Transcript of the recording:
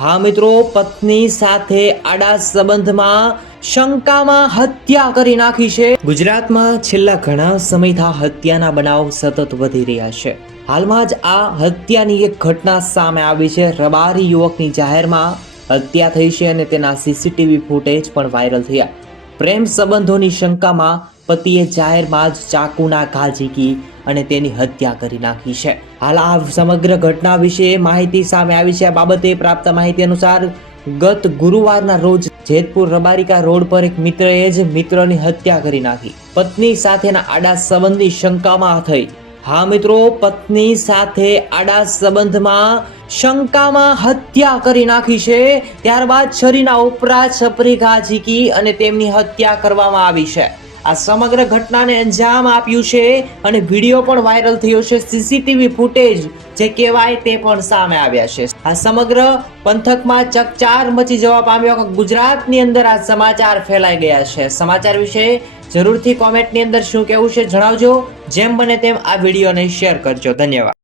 હા મિત્રો, પત્ની સાથે આડા સંબંધમાં શંકામાં હત્યા કરી નાખી છે. ગુજરાતમાં છેલ્લા ઘણા સમયથી હત્યાના બનાવ સતત વધી રહ્યા છે. હાલમાં જ આ હત્યાની એક ઘટના સામે આવી છે. રબારી યુવકની જાહેરમાં હત્યા થઈ છે અને તેના સીસીટીવી ફૂટેજ પણ વાયરલ થયા. પ્રેમ સંબંધોની શંકામાં પતિએ જાહેરમાં જ ચાકુના ઘા ઝીકી અને તેની હત્યા કરી નાખી છે. હાલ આ સમગ્ર ઘટના વિશે માહિતી સામે આવી છે. આ બાબતે પ્રાપ્ત માહિતી અનુસાર ગત ગુરુવારના રોજ જેતપુર રબારિકા રોડ પર એક મિત્રએ જ મિત્રની હત્યા કરી નાખી. પત્ની સાથેના આડા સંબંધની શંકામાં થઈ. હા મિત્રો, પત્ની સાથે આડા સંબંધમાં શંકામાં હત્યા કરી નાખી છે. ત્યારબાદ છરીના ઉપરા છપરી ઘા ઝીકી અને તેમની હત્યા કરવામાં આવી છે. આ સમગ્ર ઘટનાને અંજામ આપ્યું છે અને વિડીયો પણ વાયરલ થયો છે. સીસીટીવી ફૂટેજ જે કહેવાય તે પણ સામે આવ્યા છે. આ સમગ્ર પંથકમાં ચકચાર મચી જવા પામ્યો. ગુજરાતની અંદર આ સમાચાર ફેલાઈ ગયા છે. સમાચાર વિશે જરૂરથી કોમેન્ટની અંદર શું કહેવું છે જણાવજો. જેમ બને તેમ આ વિડીયોને શેર કરજો. ધન્યવાદ.